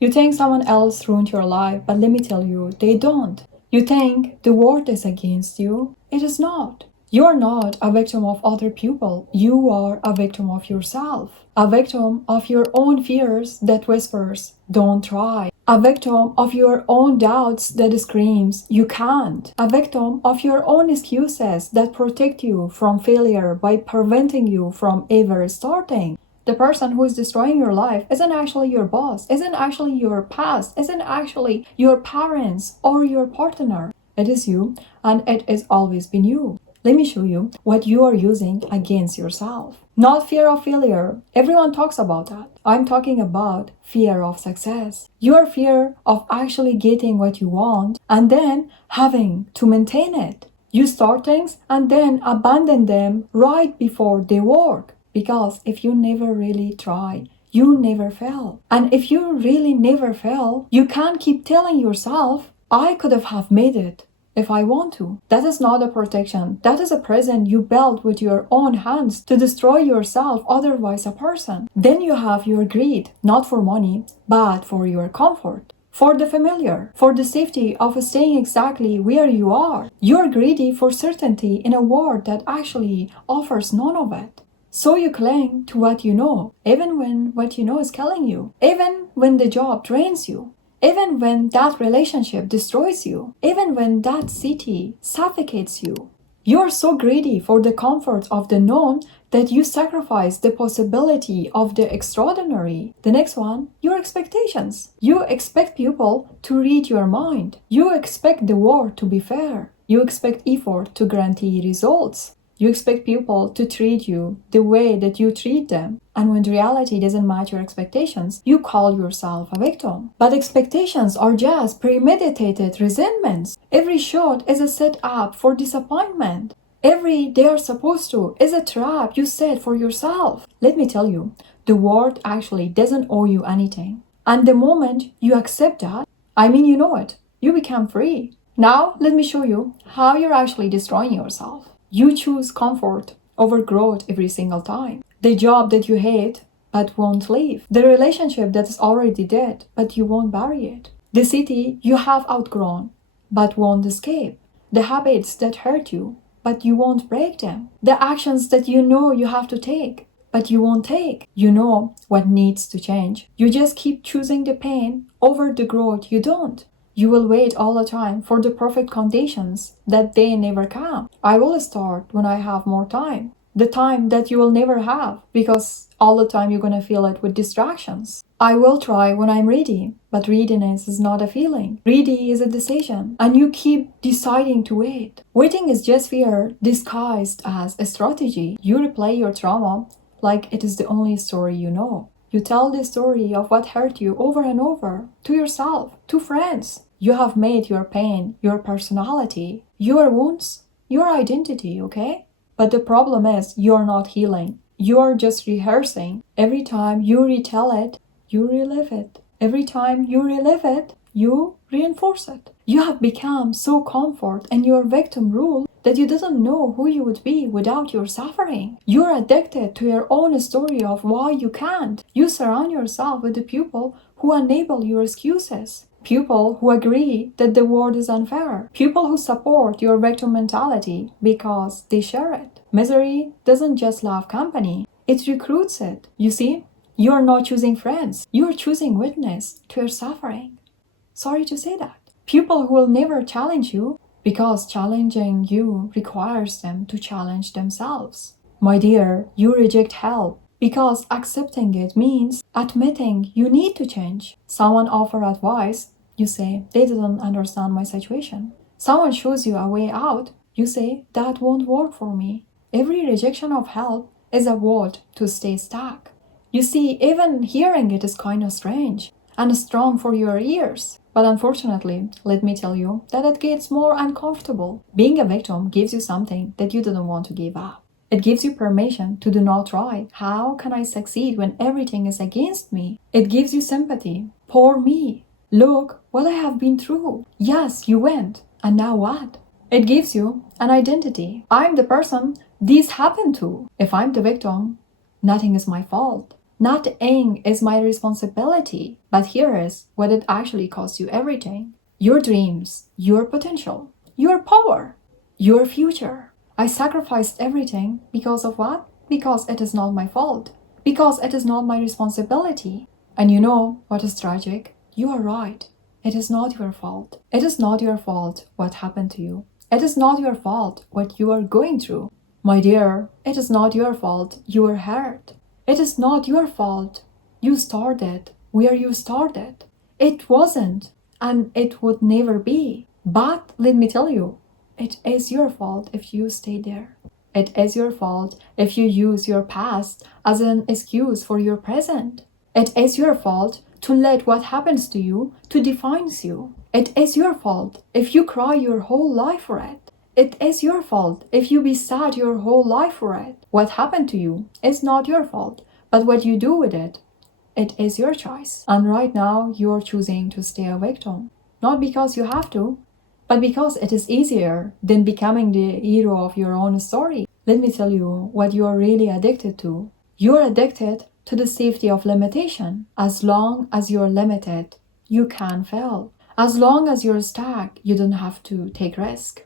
You think someone else ruined your life, but let me tell you, they don't. You think the world is against you. It is not. You are not a victim of other people. You are a victim of yourself. A victim of your own fears that whispers, don't try. A victim of your own doubts that screams, you can't. A victim of your own excuses that protect you from failure by preventing you from ever starting. The person who is destroying your life isn't actually your boss, isn't actually your past, isn't actually your parents or your partner. It is you, and it has always been you. Let me show you what you are using against yourself. Not fear of failure. Everyone talks about that. I'm talking about fear of success. Your fear of actually getting what you want and then having to maintain it. You start things and then abandon them right before they work. Because if you never really try, you never fail. And if you really never fail, you can't keep telling yourself, I could have made it if I want to. That is not a protection. That is a prison you built with your own hands to destroy yourself, otherwise a person. Then you have your greed, not for money, but for your comfort. For the familiar, for the safety of staying exactly where you are. You're greedy for certainty in a world that actually offers none of it. So you cling to what you know, even when what you know is killing you, even when the job drains you, even when that relationship destroys you, even when that city suffocates you. You're so greedy for the comforts of the known that you sacrifice the possibility of the extraordinary. The next one, your expectations. You expect people to read your mind. You expect the world to be fair. You expect effort to guarantee results. You expect people to treat you the way that you treat them. And when reality doesn't match your expectations, you call yourself a victim. But expectations are just premeditated resentments. Every shot is a setup for disappointment. Every they are supposed to is a trap you set for yourself. Let me tell you, the world actually doesn't owe you anything. And the moment you accept that, you know it, you become free. Now, let me show you how you're actually destroying yourself. You choose comfort over growth every single time. The job that you hate but won't leave. The relationship that is already dead but you won't bury it. The city you have outgrown but won't escape. The habits that hurt you but you won't break them. The actions that you know you have to take but you won't take. You know what needs to change. You just keep choosing the pain over the growth you don't. You will wait all the time for the perfect conditions that they never come. I will start when I have more time. The time that you will never have because all the time you're gonna feel it with distractions. I will try when I'm ready, but readiness is not a feeling. Ready is a decision, and you keep deciding to wait. Waiting is just fear disguised as a strategy. You replay your trauma like it is the only story you know. You tell the story of what hurt you over and over, to yourself, to friends. You have made your pain your personality, your wounds, your identity, okay? But the problem is you're not healing. You're just rehearsing. Every time you retell it, you relive it. Every time you relive it, you reinforce it. You have become so comfort in your victim role that you didn't know who you would be without your suffering. You're addicted to your own story of why you can't. You surround yourself with the people who enable your excuses. People who agree that the world is unfair. People who support your victim mentality because they share it. Misery doesn't just love company, it recruits it. You see, you're not choosing friends. You're choosing witness to your suffering. Sorry to say that. People who will never challenge you because challenging you requires them to challenge themselves. My dear, you reject help because accepting it means admitting you need to change. Someone offers advice, you say, they didn't understand my situation. Someone shows you a way out, you say, that won't work for me. Every rejection of help is a word to stay stuck. You see, even hearing it is kind of strange and strong for your ears. But unfortunately, let me tell you that it gets more uncomfortable. Being a victim gives you something that you didn't want to give up. It gives you permission to do not try. How can I succeed when everything is against me? It gives you sympathy. Poor me. Look what I have been through. Yes, you went. And now what? It gives you an identity. I'm the person these happen to. If I'm the victim, nothing is my fault. Not ing is my responsibility, but here is what it actually costs you everything. Your dreams, your potential, your power, your future. I sacrificed everything because of what? Because it is not my fault. Because it is not my responsibility. And you know what is tragic? You are right. It is not your fault. It is not your fault what happened to you. It is not your fault what you are going through. My dear, it is not your fault you were hurt. It is not your fault you started where you started. It wasn't, and it would never be. But let me tell you, it is your fault if you stay there. It is your fault if you use your past as an excuse for your present. It is your fault to let what happens to you to defines you. It is your fault if you cry your whole life for it. It is your fault if you be sad your whole life for it. What happened to you is not your fault, but what you do with it, it is your choice. And right now you're choosing to stay a victim. Not because you have to, but because it is easier than becoming the hero of your own story. Let me tell you what you are really addicted to. You're addicted to the safety of limitation. As long as you're limited, you can fail. As long as you're stuck, you don't have to take risk.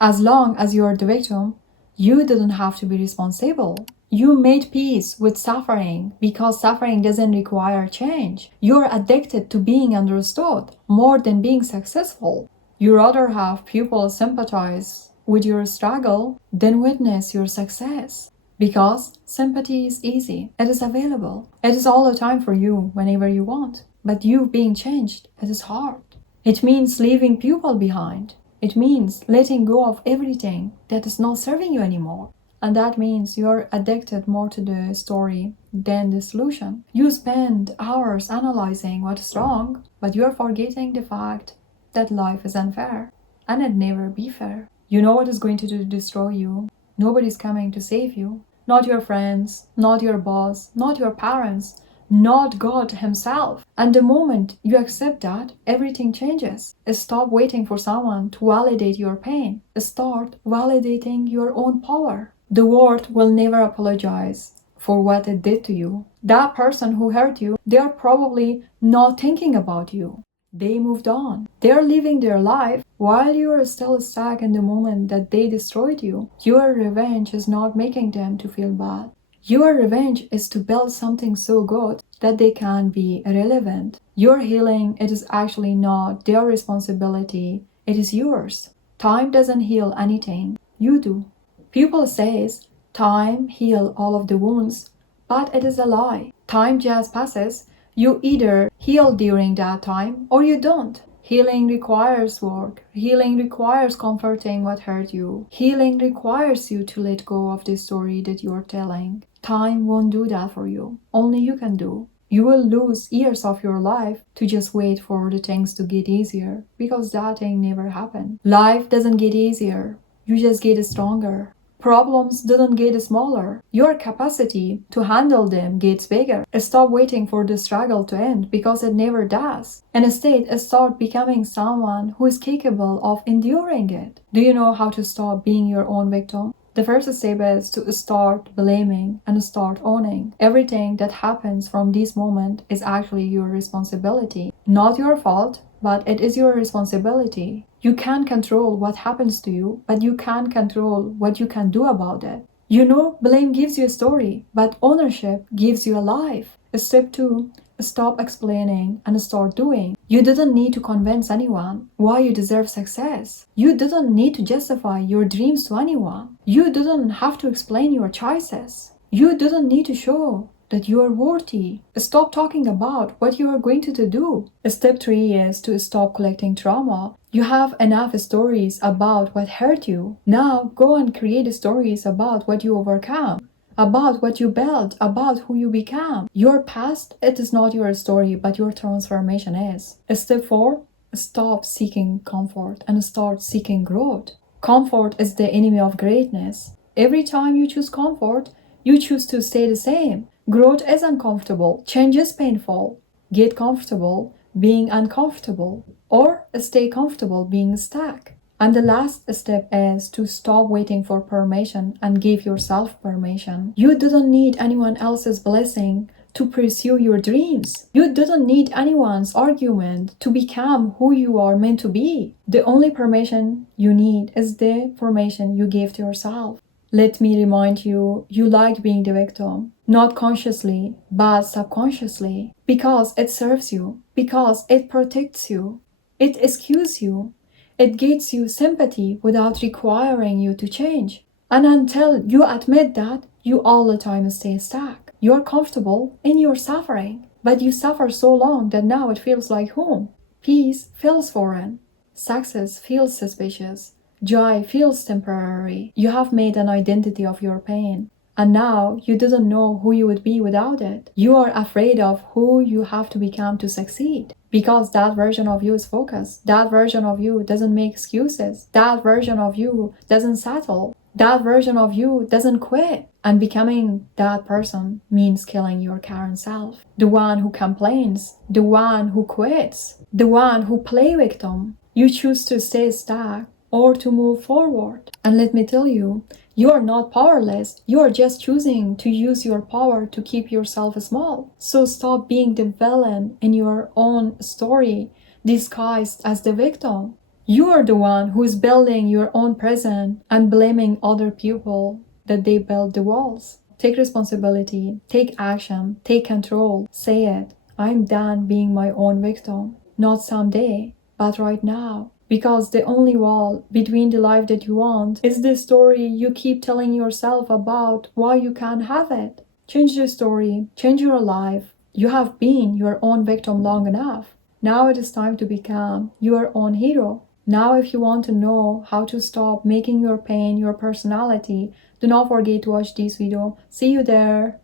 As long as you're the victim, you didn't have to be responsible. You made peace with suffering because suffering doesn't require change. You're addicted to being understood more than being successful. You rather have people sympathize with your struggle than witness your success. Because sympathy is easy. It is available. It is all the time for you whenever you want. But you being changed, it is hard. It means leaving people behind. It means letting go of everything that is not serving you anymore. And that means you're addicted more to the story than the solution. You spend hours analyzing what is wrong, but you're forgetting the fact that life is unfair. And it never be fair. You know what is going to destroy you. Nobody's coming to save you. Not your friends, not your boss, not your parents, not God himself. And the moment you accept that, everything changes. Stop waiting for someone to validate your pain. Start validating your own power. The world will never apologize for what it did to you. That person who hurt you, they are probably not thinking about you. They moved on. They're living their life while you are still stuck in the moment that they destroyed you. Your revenge is not making them to feel bad. Your revenge is to build something so good that they can be irrelevant. Your healing, it is actually not their responsibility. It is yours. Time doesn't heal anything. You do. People says time heal all of the wounds, but it is a lie. Time just passes. You either heal during that time or you don't. Healing requires work. Healing requires comforting what hurt you. Healing requires you to let go of the story that you're telling. Time won't do that for you. Only you can do. You will lose years of your life to just wait for the things to get easier, because that thing never happened. Life doesn't get easier. You just get stronger. Problems didn't get smaller. Your capacity to handle them gets bigger. Stop waiting for the struggle to end, because it never does. And instead, start becoming someone who is capable of enduring it. Do you know how to stop being your own victim? The first step is to start blaming and start owning. Everything that happens from this moment is actually your responsibility. Not your fault, but it is your responsibility. You can't control what happens to you, but you can control what you can do about it. You know, blame gives you a story, but ownership gives you a life. Step 2, stop explaining and start doing. You didn't need to convince anyone why you deserve success. You didn't need to justify your dreams to anyone. You didn't have to explain your choices. You didn't need to show that you are worthy. Stop talking about what you are going to do. Step 3 is to stop collecting trauma. You have enough stories about what hurt you. Now go and create stories about what you overcome, about what you built, about who you become. Your past, it is not your story, but your transformation is. Step 4, stop seeking comfort and start seeking growth. Comfort is the enemy of greatness. Every time you choose comfort, you choose to stay the same. Growth is uncomfortable. Change is painful. Get comfortable being uncomfortable, or stay comfortable being stuck. And the last step is to stop waiting for permission and give yourself permission. You didn't need anyone else's blessing to pursue your dreams. You didn't need anyone's argument to become who you are meant to be. The only permission you need is the permission you give to yourself. Let me remind you, you like being the victim, not consciously, but subconsciously, because it serves you, because it protects you, it excuses you, it gets you sympathy without requiring you to change. And until you admit that, you all the time stay stuck. You're comfortable in your suffering, but you suffer so long that now it feels like home. Peace feels foreign. Success feels suspicious. Joy feels temporary. You have made an identity of your pain. And now you didn't know who you would be without it. You are afraid of who you have to become to succeed. Because that version of you is focused. That version of you doesn't make excuses. That version of you doesn't settle. That version of you doesn't quit. And becoming that person means killing your current self. The one who complains. The one who quits. The one who plays victim. You choose to stay stuck or to move forward. And let me tell you, you are not powerless. You are just choosing to use your power to keep yourself small. So stop being the villain in your own story, disguised as the victim. You are the one who is building your own prison and blaming other people that they built the walls. Take responsibility, take action, take control. Say it. I'm done being my own victim. Not someday, but right now. Because the only wall between the life that you want is the story you keep telling yourself about why you can't have it. Change the story, change your life. You have been your own victim long enough. Now it is time to become your own hero. Now if you want to know how to stop making your pain your personality, do not forget to watch this video. See you there.